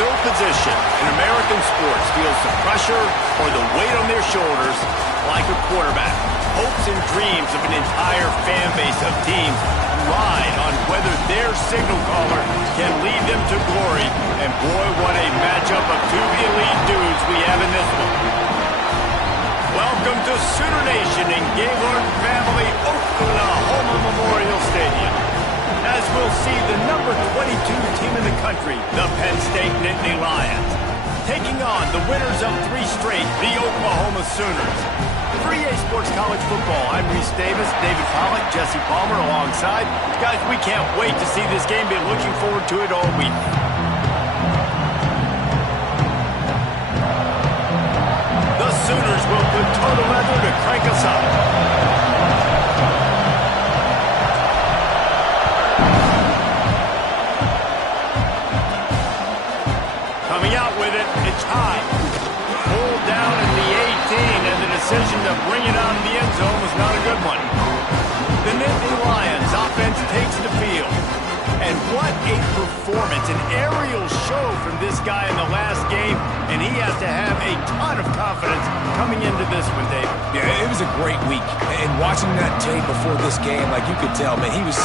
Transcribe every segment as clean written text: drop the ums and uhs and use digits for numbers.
No position in American sports feels the pressure or the weight on their shoulders like a quarterback. Hopes and dreams of an entire fan base of teams ride on whether their signal caller can lead them to glory. And boy, what a matchup of two elite dudes we have in this one. Welcome to Sooner Nation in Gaylord Family Oklahoma Memorial Stadium. As we'll see the number 22 team in the country, the Penn State Nittany Lions, taking on the winners of 3 straight, the Oklahoma Sooners. 3A Sports College Football. I'm Reese Davis, David Pollack, Jesse Palmer alongside. Guys, we can't wait to see this game. Been looking forward to it all week. The Sooners will put total leather to crank us up. Coming out with it, it's high. Pulled down in the 18, and the decision to bring it out of the end zone was not a good one. The Nittany Lions offense takes the field. And what a performance, an aerial show from this guy in the last game, and he has to have a ton of confidence coming into this one, Dave. Yeah, it was a great week. And watching that tape before this game, like you could tell, man, he was...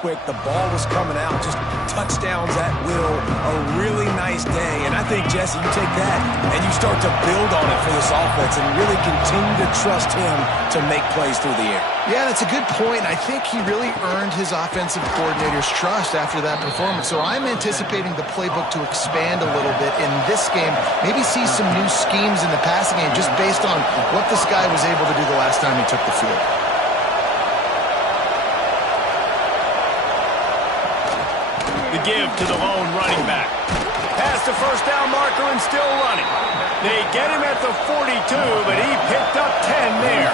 quick. The ball was coming out, just touchdowns at will. A really nice day. And I think, Jesse, you take that and you start to build on it for this offense and really continue to trust him to make plays through the air. Yeah, that's a good point. I think he really earned his offensive coordinator's trust after that performance. So I'm anticipating the playbook to expand a little bit in this game. Maybe see some new schemes in the passing game just based on what this guy was able to do the last time he took the field. The give to the lone running back. Past the first down marker and still running. They get him at the 42, but he picked up 10 there.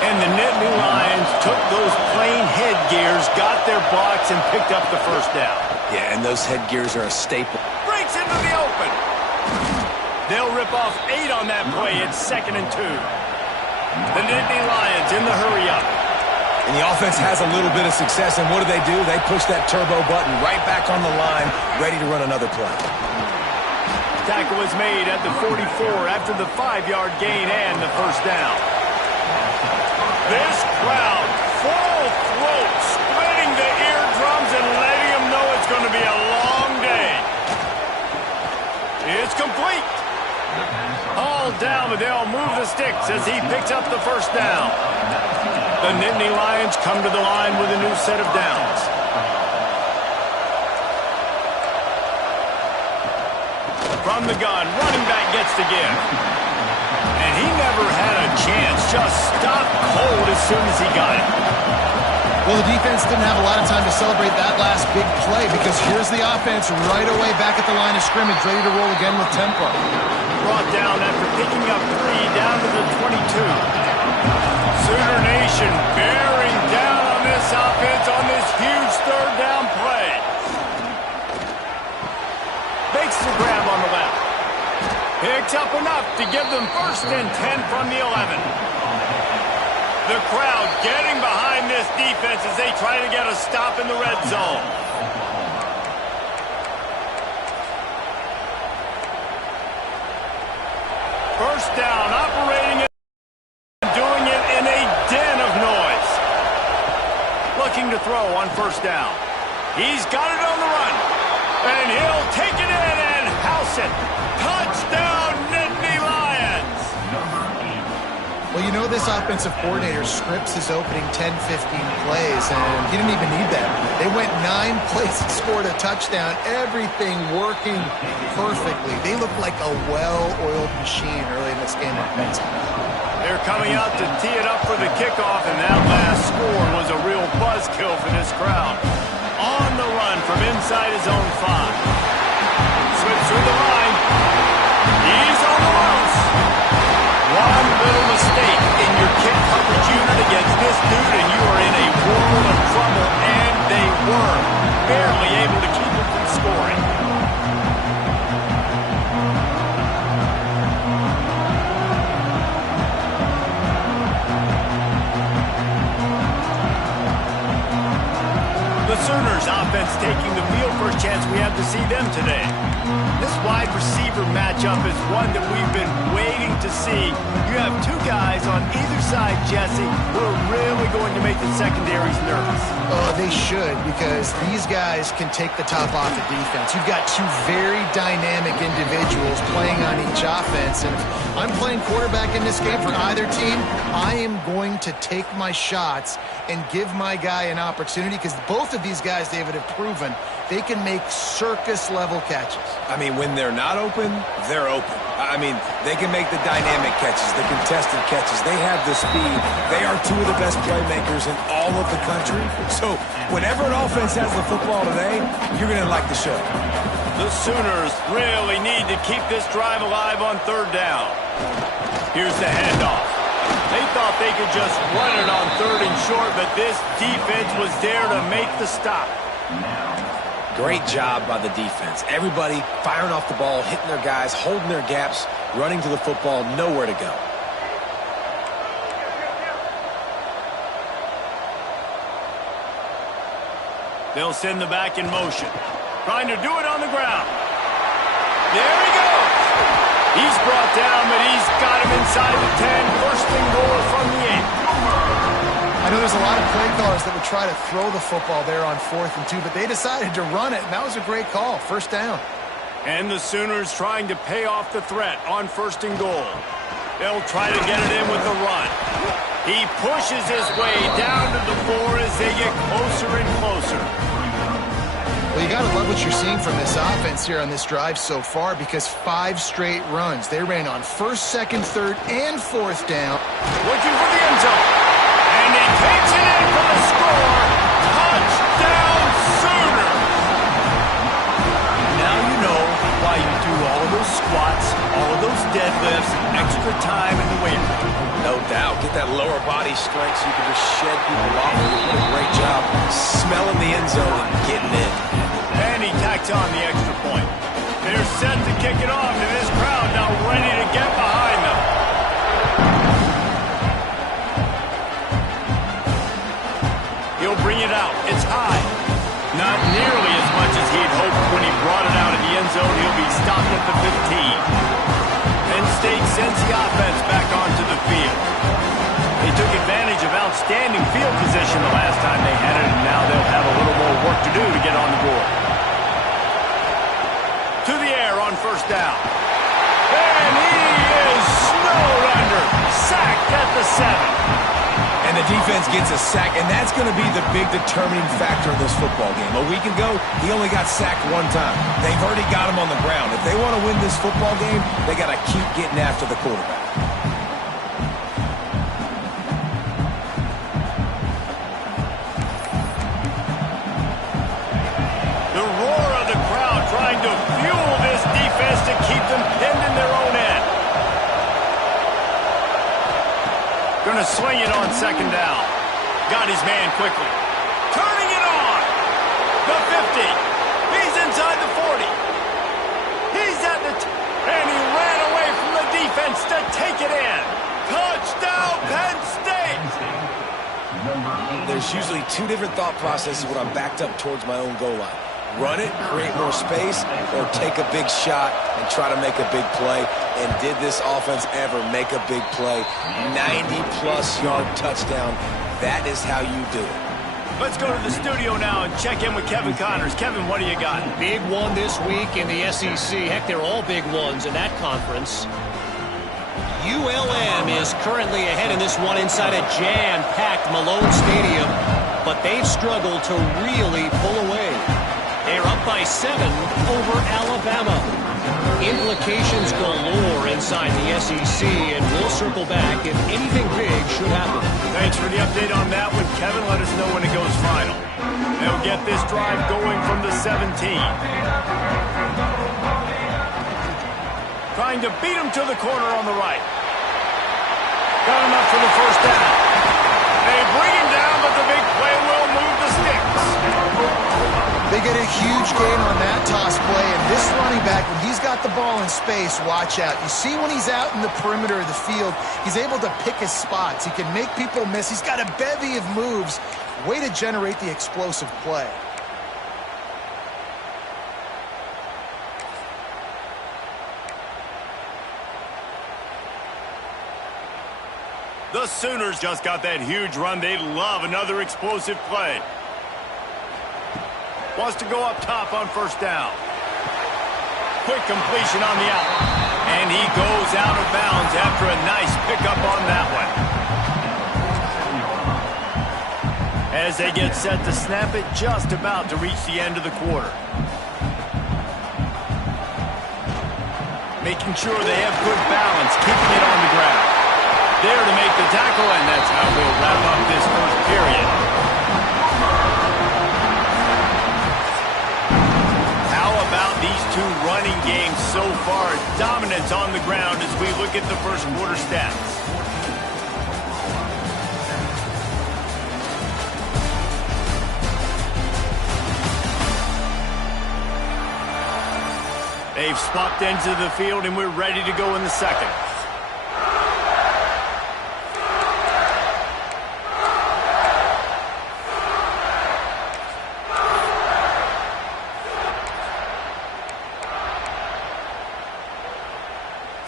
And the Nittany Lions took those plain headgears, got their blocks, and picked up the first down. Yeah, and those headgears are a staple. Breaks into the open. They'll rip off 8 on that play. It's 2nd and 2. The Nittany Lions in the hurry up. And the offense has a little bit of success, and what do? They push that turbo button right back on the line, ready to run another play. Tackle was made at the 44 after the 5-yard gain and the first down. This crowd, full throat, splitting the eardrums and letting them know it's going to be a long day. It's complete. Hauled down, but they'll move the sticks as he picks up the first down. The Nittany Lions come to the line with a new set of downs. From the gun, running back gets the give. And he never had a chance, just stopped cold as soon as he got it. Well, the defense didn't have a lot of time to celebrate that last big play because here's the offense right away back at the line of scrimmage, ready to roll again with tempo. Brought down after picking up 3 down to the 22. Sooner Nation bearing down on this offense on this huge 3rd down play. Makes the grab on the left. Picks up enough to give them 1st and 10 from the 11. The crowd getting behind this defense as they try to get a stop in the red zone. First down, operating it. Doing it in a den of noise. Looking to throw on 1st down. He's got it on the run. And he'll take it in and house it. Touchdown, Nittany Lions. Well, you know this offensive coordinator scripts his opening 10, 15 plays, and he didn't even need that. They went 9 plays and scored a touchdown, everything working perfectly. They looked like a well-oiled machine early in this game at Penn St. They're coming out to tee it up for the kickoff, and that last score was a real buzzkill for this crowd. On the run from inside his own 5. Slips through the line. He's on the ropes. One little mistake in your kick coverage unit against this dude, and you are in a world of trouble, and they were barely able to keep him from scoring. The Sooners offense taking the field. First chance we have to see them today. This wide receiver matchup is one that we've been waiting to see. You have 2 guys on either side, Jesse, who are really going to make the secondaries nervous. Oh, they should, because these guys can take the top off the defense. You've got 2 very dynamic individuals playing on each offense, and if I'm playing quarterback in this game for either team, I am going to take my shots and give my guy an opportunity, because both of these guys, David, have proven they can make circus-level catches. I mean, when they're not open, they're open. I mean, they can make the dynamic catches, the contested catches. They have the speed. They are 2 of the best playmakers in all of the country. So whenever an offense has the football today, you're going to like the show. The Sooners really need to keep this drive alive on 3rd down. Here's the handoff. They thought they could just run it on 3rd and short, but this defense was there to make the stop. Great job by the defense. Everybody firing off the ball, hitting their guys, holding their gaps, running to the football, nowhere to go. They'll send the back in motion. Trying to do it on the ground. There he goes. He's brought down, but he's got him inside the 10. First and goal from the 8. I know there's a lot of play callers that would try to throw the football there on 4th and 2, but they decided to run it, and that was a great call. First down. And the Sooners trying to pay off the threat on 1st and goal. They'll try to get it in with the run. He pushes his way down to the 4 as they get closer and closer. Well, you got to love what you're seeing from this offense here on this drive so far, because 5 straight runs. They ran on 1st, 2nd, 3rd, and 4th down. Looking for the end zone. And he takes it in for the score. Touchdown, Sooners! Now you know why you do all of those squats, all of those deadlifts, extra time in the weight room. No doubt. Get that lower body strength so you can just shed people off. You did a great job smelling the end zone and getting in. And he tacks on the extra point. They're set to kick it off, and this crowd now ready to get behind them. He'll bring it out. It's high. Not nearly as much as he'd hoped when he brought it out in the end zone. He'll be stopped at the 15. Penn State sends the offense back onto the field. They took advantage of outstanding field position the last time they had it, and now they'll have a little more work to do to get on the board. To the air on 1st down. And he is snowed under. Sacked at the 7. And the defense gets a sack, and that's going to be the big determining factor in this football game. A week ago, he only got sacked 1 time. They've already got him on the ground. If they want to win this football game, they got to keep getting after the quarterback. The roar of the crowd trying to fuel this defense to keep them pinned in their own end. Going to swing it on 2nd down. Got his man quickly. Turning it on. The 50. He's inside the 40. He's at the... and he ran away from the defense to take it in. Touchdown, Penn State. There's usually 2 different thought processes when I'm backed up towards my own goal line. Run it, create more space, or take a big shot and try to make a big play. And did this offense ever make a big play? 90-plus yard touchdown. That is how you do it. Let's go to the studio now and check in with Kevin Connors. Kevin, what do you got? Big one this week in the SEC. Heck, they're all big ones in that conference. ULM is currently ahead in this one inside a jam-packed Malone Stadium, but they've struggled to really pull away. They're up by 7 over Alabama. Implications galore inside the SEC, and we'll circle back if anything big should happen. Thanks for the update on that one, Kevin. Let us know when it goes final. They'll get this drive going from the 17. Trying to beat him to the corner on the right. Got enough for the first down. They bring him down, but the big play will move the sticks. They get a huge gain on that toss play, and this running back, when he's got the ball in space, watch out. You see when he's out in the perimeter of the field, he's able to pick his spots. He can make people miss. He's got a bevy of moves. Way to generate the explosive play. The Sooners just got that huge run. They love another explosive play. Wants to go up top on first down. Quick completion on the out. And he goes out of bounds after a nice pickup on that one. As they get set to snap it, just about to reach the end of the quarter. Making sure they have good balance, keeping it on the ground. There to make the tackle, and that's how we'll wrap up this first period. How about these two running games so far? Dominance on the ground as we look at the first quarter stats. They've swapped ends of the field, and we're ready to go in the second.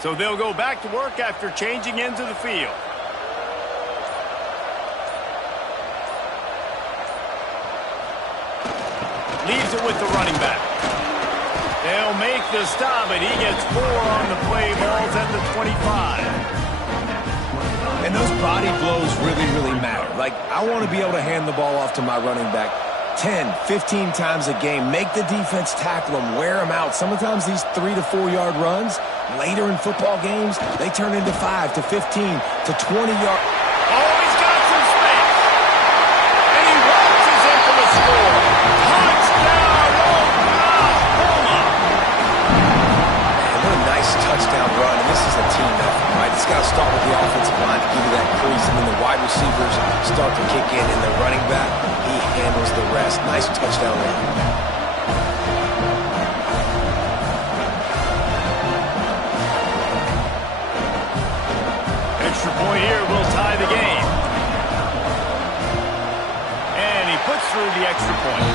So they'll go back to work after changing ends of the field. Leaves it with the running back. They'll make the stop, and he gets 4 on the play. Ball's at the 25. And those body blows really, really matter. Like, I want to be able to hand the ball off to my running back 10, 15 times a game. Make the defense tackle them, wear them out. Sometimes these 3 to 4 yard runs, later in football games, they turn into 5 to 15 to 20 yard. Oh, he's got some space. And he launches in for the score. Touchdown, Oklahoma. Man, what a nice touchdown run. And this is a team effort, right? It's got to start with the offensive line to give you that crease. And then the wide receivers start to kick in. And the running back, he handles the rest. Nice touchdown run. Extra point here will tie the game. And he puts through the extra point.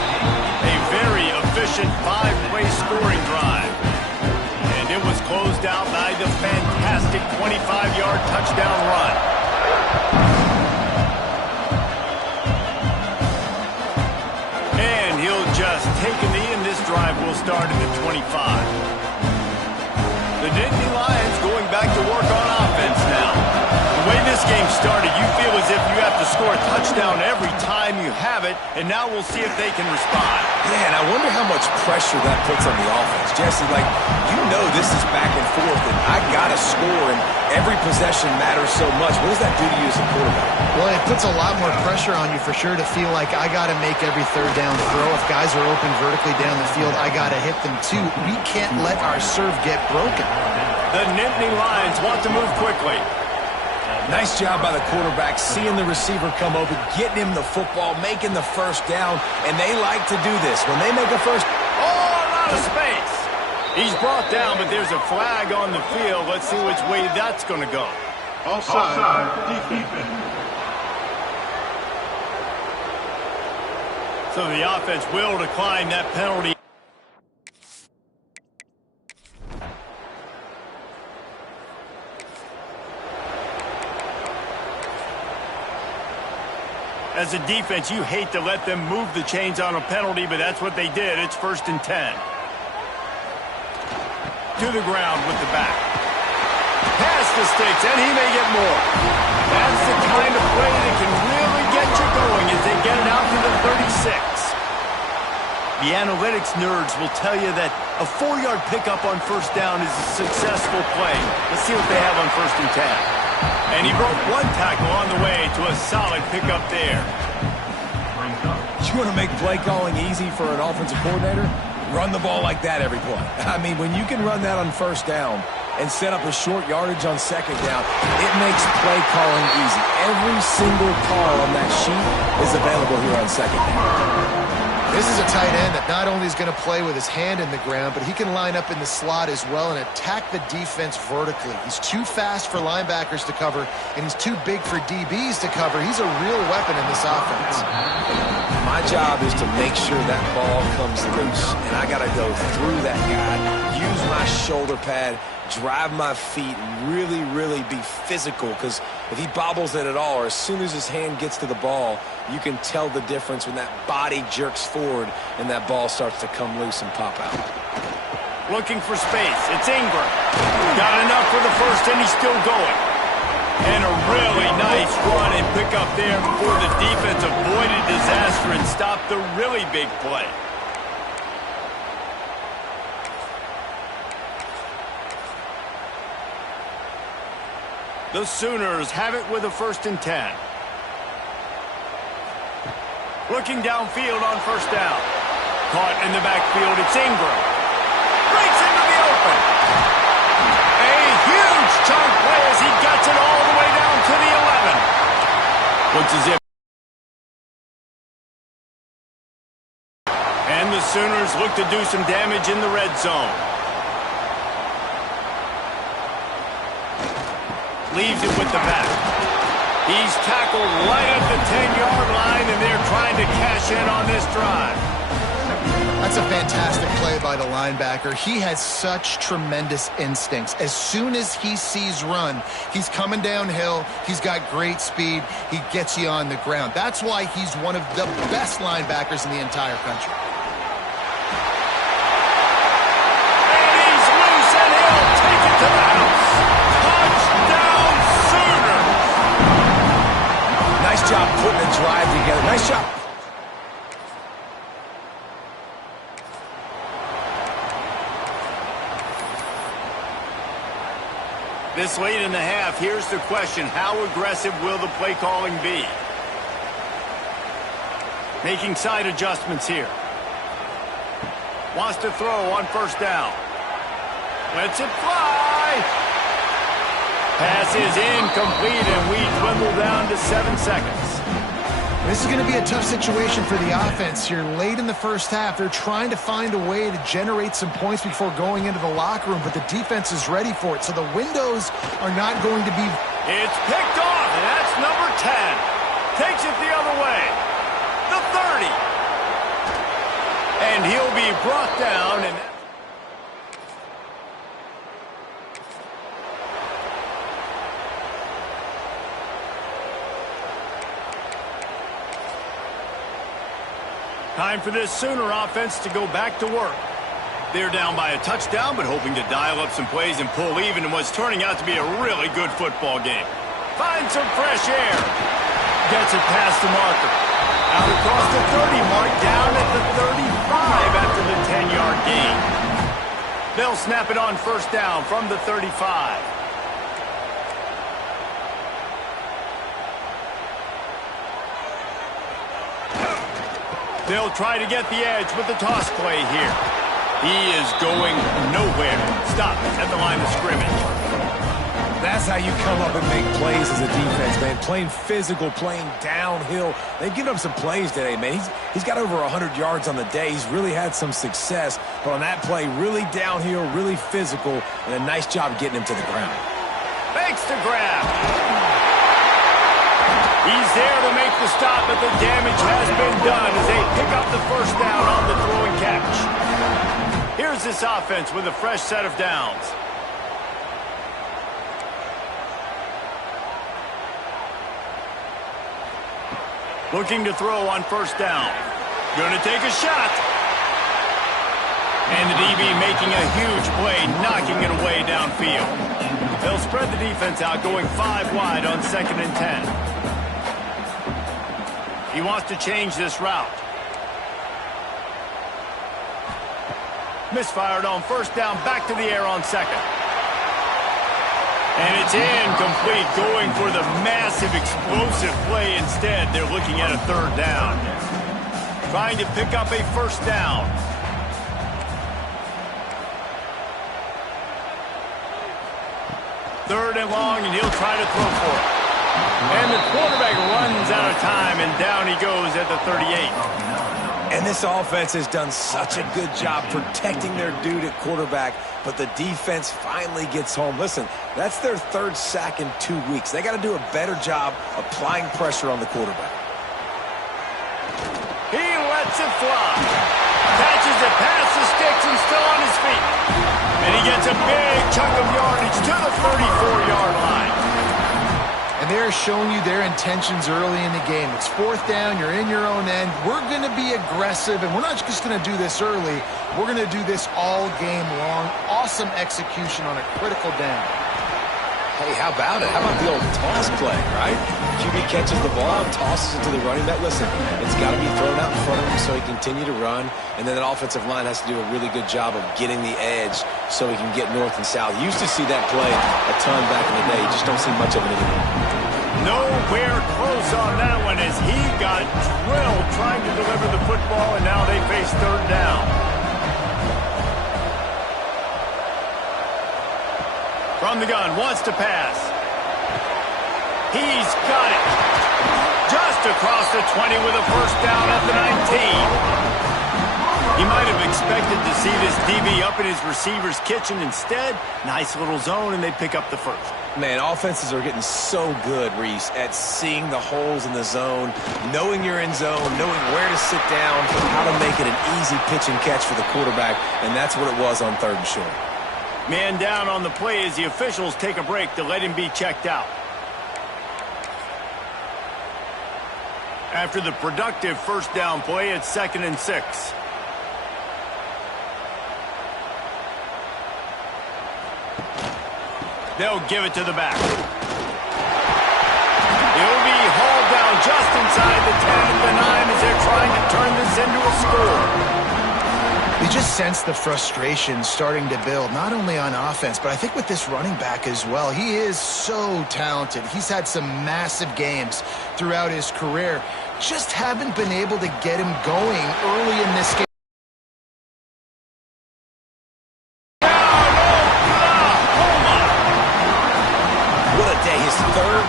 A very efficient 5-play scoring drive. And it was closed out by the fantastic 25-yard touchdown run. And he'll just take a knee, and this drive will start at the 25. The Nittany Lions going back to work on offense now. The way this game started, you feel as if you have to score a touchdown every time you have it, and now we'll see if they can respond. Yeah, and I wonder how much pressure that puts on the offense. Jesse, like, you know this is back and forth, and I got to score, and every possession matters so much. What does that do to you as a quarterback? Well, it puts a lot more pressure on you for sure to feel like I got to make every third down throw. If guys are open vertically down the field, I got to hit them too. We can't let our serve get broken. The Nittany Lions want to move quickly. Nice job by the quarterback, seeing the receiver come over, getting him the football, making the first down, and they like to do this. When they make a first... Oh, a lot of space. He's brought down, but there's a flag on the field. Let's see which way that's going to go. Offside, defense. So the offense will decline that penalty. As a defense, you hate to let them move the chains on a penalty, but that's what they did. It's 1st and 10. To the ground with the back. Pass the sticks, and he may get more. That's the kind of play that can really get you going as they get it out to the 36. The analytics nerds will tell you that a 4-yard pickup on first down is a successful play. Let's see what they have on 1st and 10. And he broke one tackle on the way to a solid pickup there. You want to make play calling easy for an offensive coordinator? Run the ball like that every play. I mean, when you can run that on first down and set up a short yardage on second down, it makes play calling easy. Every single call on that sheet is available here on second down. This is a tight end that not only is going to play with his hand in the ground, but he can line up in the slot as well and attack the defense vertically. He's too fast for linebackers to cover, and he's too big for DBs to cover. He's a real weapon in this offense. My job is to make sure that ball comes loose, and I got to go through that guy, use my shoulder pad, drive my feet, and really, really be physical, because if he bobbles it at all, or as soon as his hand gets to the ball, you can tell the difference when that body jerks forward and that ball starts to come loose and pop out. Looking for space. It's Ingram. Got enough for the first, and he's still going. And a really nice run and pick up there before the defense avoided disaster and stopped the really big play. The Sooners have it with a 1st and 10. Looking downfield on first down. Caught in the backfield, it's Ingram. Breaks into the open. A huge chunk play as he gets it all the way down to the 11. Looks as if. And the Sooners look to do some damage in the red zone. Leaves it with the back. He's tackled right at the 10-yard line, and they're trying to cash in on this drive. That's a fantastic play by the linebacker. He has such tremendous instincts. As soon as he sees run, he's coming downhill. He's got great speed. He gets you on the ground. That's why he's one of the best linebackers in the entire country. And he's loose, and he'll take it to the house. Touchdown, Sooners! Nice job putting a drive together. Nice job. This late in the half, here's the question. How aggressive will the play calling be? Making side adjustments here. Wants to throw on first down. Lets it fly. Pass is incomplete, and we dwindle down to 7 seconds. This is going to be a tough situation for the offense here. Late in the first half, they're trying to find a way to generate some points before going into the locker room, but the defense is ready for it, so the windows are not going to be... It's picked off, and that's number 10. Takes it the other way. The 30. And he'll be brought down, and... Time for this Sooner offense to go back to work. They're down by a touchdown, but hoping to dial up some plays and pull even in what's turning out to be a really good football game. Finds some fresh air. Gets it past the marker. Out across the 30 mark, down at the 35 after the 10-yard gain. They'll snap it on first down from the 35. They'll try to get the edge with the toss play here. He is going nowhere. Stop at the line of scrimmage. That's how you come up and make plays as a defense, man. Playing physical, playing downhill. They've given up some plays today, man. He's got over 100 yards on the day. He's really had some success. But on that play, really downhill, really physical, and a nice job getting him to the ground. Fakes the grab. He's there to make the stop, but the damage has been done as they pick up the first down on the throw and catch. Here's this offense with a fresh set of downs. Looking to throw on first down. Going to take a shot. And the DB making a huge play, knocking it away downfield. They'll spread the defense out, going 5 wide on 2nd and 10. He wants to change this route. Misfired on 1st down, back to the air on 2nd. And it's incomplete, going for the massive explosive play instead. They're looking at a 3rd down. Trying to pick up a 1st down. Third and long, and he'll try to throw for it. And the quarterback runs out of time, and down he goes at the 38. And this offense has done such a good job protecting their dude at quarterback, but the defense finally gets home. Listen, that's their 3rd sack in 2 weeks. They got to do a better job applying pressure on the quarterback. He lets it fly. Catches it past the sticks and still on his feet. And he gets a big chunk of yardage to the 34-yard line. And they're showing you their intentions early in the game. It's 4th down, you're in your own end. We're going to be aggressive, and we're not just going to do this early. We're going to do this all game long. Awesome execution on a critical down. Hey, how about it? How about the old toss play, right? QB catches the ball and tosses it to the running back. Listen, it's got to be thrown out in front of him so he can continue to run. And then that offensive line has to do a really good job of getting the edge so he can get north and south. You used to see that play a ton back in the day. You just don't see much of it anymore. Nowhere close on that one as he got drilled trying to deliver the football, and now they face 3rd down. From the gun, wants to pass. He's got it. Just across the 20 with a 1st down at the 19. He might have expected to see this DB up in his receiver's kitchen. Instead, nice little zone, and they pick up the 1st. Man, offenses are getting so good, Reese, at seeing the holes in the zone, knowing you're in zone, knowing where to sit down, how to make it an easy pitch and catch for the quarterback, and that's what it was on 3rd and short. Man down on the play as the officials take a break to let him be checked out. After the productive 1st down play, it's 2nd and 6. They'll give it to the back. He'll be hauled down just inside the 10 at the 9 as they're trying to turn this into a score. You just sense the frustration starting to build, not only on offense, but I think with this running back as well. He is so talented. He's had some massive games throughout his career. Just haven't been able to get him going early in this game. What a day. His 3rd.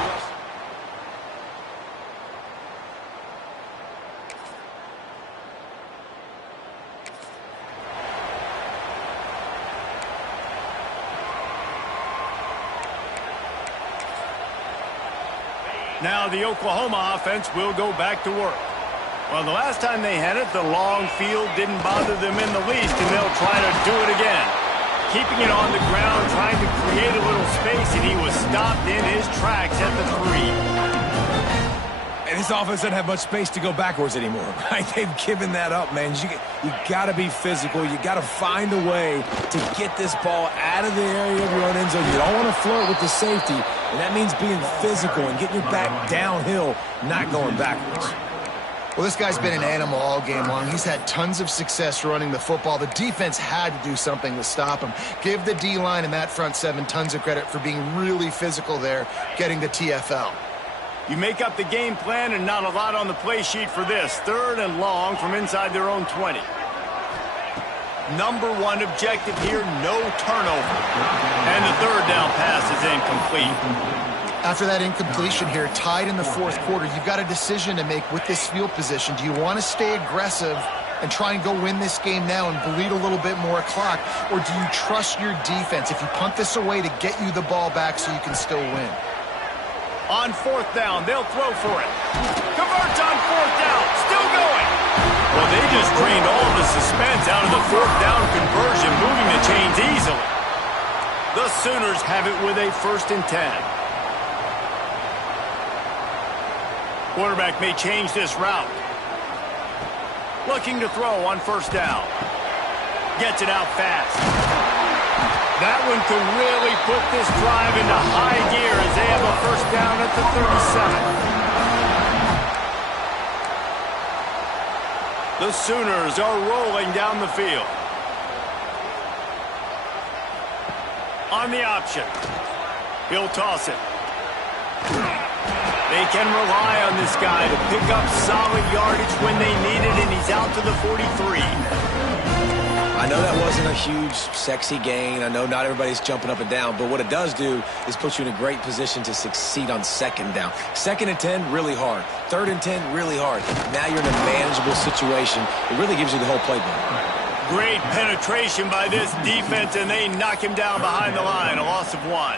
Now the Oklahoma offense will go back to work. Well, the last time they had it, the long field didn't bother them in the least, and they'll try to do it again. Keeping it on the ground, trying to create a little space, and he was stopped in his tracks at the 3. And this offense doesn't have much space to go backwards anymore, right? They've given that up, man. You got to be physical. You got to find a way to get this ball out of the area of your own end zone. You don't want to flirt with the safety, and that means being physical and getting your back downhill, not going backwards. Well, this guy's been an animal all game long. He's had tons of success running the football. The defense had to do something to stop him. Give the D-line and that front 7 tons of credit for being really physical there, getting the TFL. You make up the game plan and not a lot on the play sheet for this. 3rd and long from inside their own 20. Number 1 objective here, no turnover. And the 3rd down pass is incomplete. After that incompletion here, tied in the 4th quarter, you've got a decision to make with this field position. Do you want to stay aggressive and try and go win this game now and bleed a little bit more clock, or do you trust your defense if you punt this away to get you the ball back so you can still win? On 4th down, they'll throw for it. Converts on 4th down, still going. Well, they just drained all the suspense out of the 4th down conversion, moving the chains easily. The Sooners have it with a 1st and 10. Quarterback may change this route. Looking to throw on 1st down. Gets it out fast. That one could really put this drive into high gear as they have a first down at the 37. The Sooners are rolling down the field. On the option. He'll toss it. They can rely on this guy to pick up solid yardage when they need it, and he's out to the 43. I know that wasn't a huge, sexy gain. I know not everybody's jumping up and down, but what it does do is put you in a great position to succeed on second down. 2nd and 10, really hard. 3rd and 10, really hard. Now you're in a manageable situation. It really gives you the whole playbook. Great penetration by this defense, and they knock him down behind the line, a loss of 1.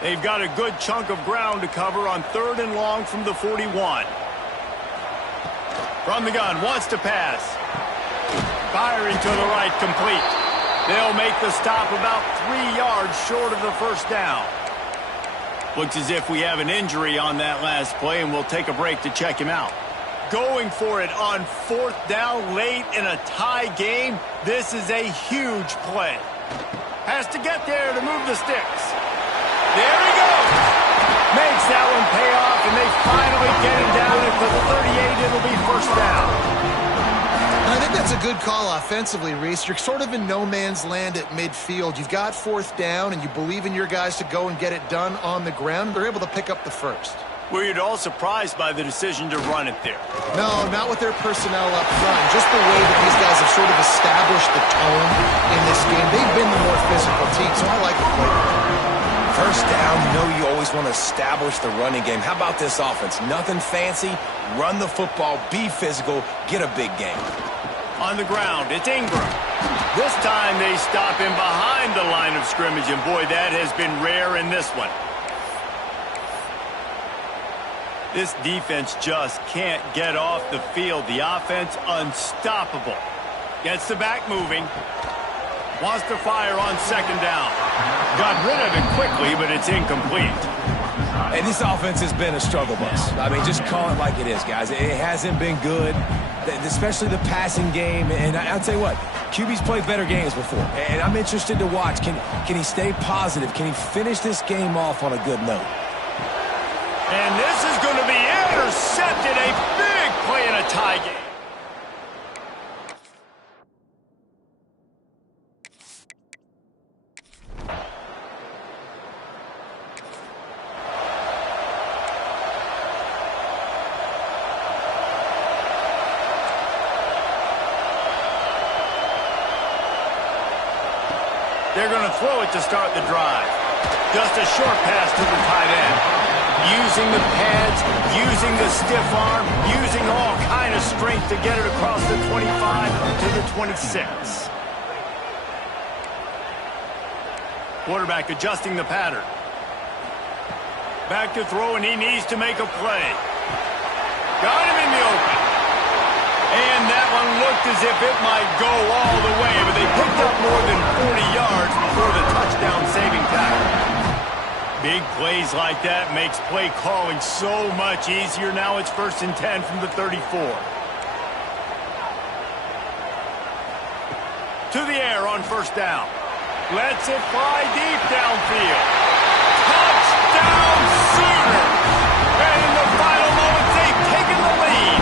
They've got a good chunk of ground to cover on 3rd and long from the 41. From the gun, wants to pass. Firing to the right, complete. They'll make the stop about 3 yards short of the first down. Looks as if we have an injury on that last play, and we'll take a break to check him out. Going for it on 4th down late in a tie game. This is a huge play. Has to get there to move the sticks. There he goes. Makes that one pay off, and they finally get him down at the 38. It'll be first down. And I think that's a good call offensively, Reese. You're sort of in no man's land at midfield. You've got 4th down, and you believe in your guys to go and get it done on the ground. They're able to pick up the first. Were you at all surprised by the decision to run it there? No, not with their personnel up front. Just the way that these guys have sort of established the tone in this game. They've been the more physical team, so I like the play. First down, you know you always want to establish the running game. How about this offense? Nothing fancy. Run the football, be physical, get a big game. On the ground, it's Ingram. This time they stop him behind the line of scrimmage, and boy, that has been rare in this one. This defense just can't get off the field. The offense unstoppable. Gets the back moving. Wants to fire on 2nd down. Got rid of it quickly, but it's incomplete. Hey, this offense has been a struggle bus. I mean, just call it like it is, guys. It hasn't been good, especially the passing game. And I'll tell you what, QB's played better games before. And I'm interested to watch. Can he stay positive? Can he finish this game off on a good note? And this is going to be intercepted. A big play in a tie game. They're going to throw it to start the drive. Just a short pass to the tight end. Using the pads, using the stiff arm, using all kind of strength to get it across the 25 to the 26. Quarterback adjusting the pattern. Back to throw, and he needs to make a play. Got him in the open. And that one looked as if it might go all the way, but they picked up more than 40 yards before the touchdown-saving tackle. Big plays like that makes play calling so much easier. Now it's 1st and 10 from the 34. To the air on 1st down. Lets it fly deep downfield. Touchdown Sooners! And in the final moments, they've taken the lead.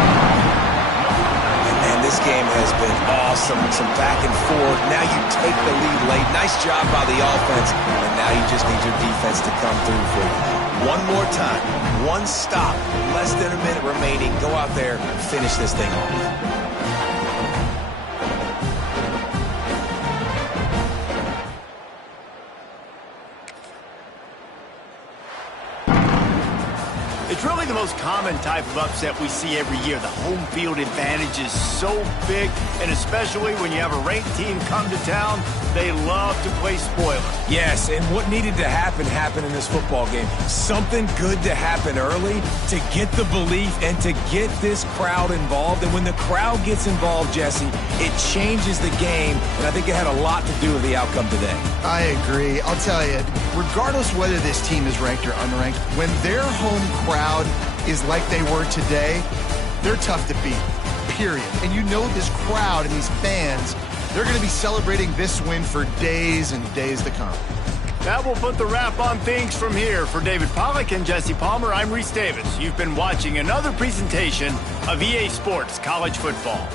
And this game has been awesome. Some back and forth. Now you take the lead late. Nice job by the offense. And now you just need your defense to come through for you. One more time. One stop. Less than a minute remaining. Go out there and finish this thing off. It's really the most common type of upset we see every year. The home field advantage is so big, and especially when you have a ranked team come to town, they love to play spoiler. Yes, and what needed to happen happened in this football game. Something good to happen early to get the belief and to get this crowd involved. And when the crowd gets involved, Jesse, it changes the game, and I think it had a lot to do with the outcome today. I agree. I'll tell you, regardless whether this team is ranked or unranked, when their home crowd is like they were today, they're tough to beat, period. And you know this crowd and these fans They're going to be celebrating this win for days and days to come. That will put the wrap on things from here. For David Pollack and Jesse Palmer, I'm Reese Davis. You've been watching another presentation of EA Sports College Football.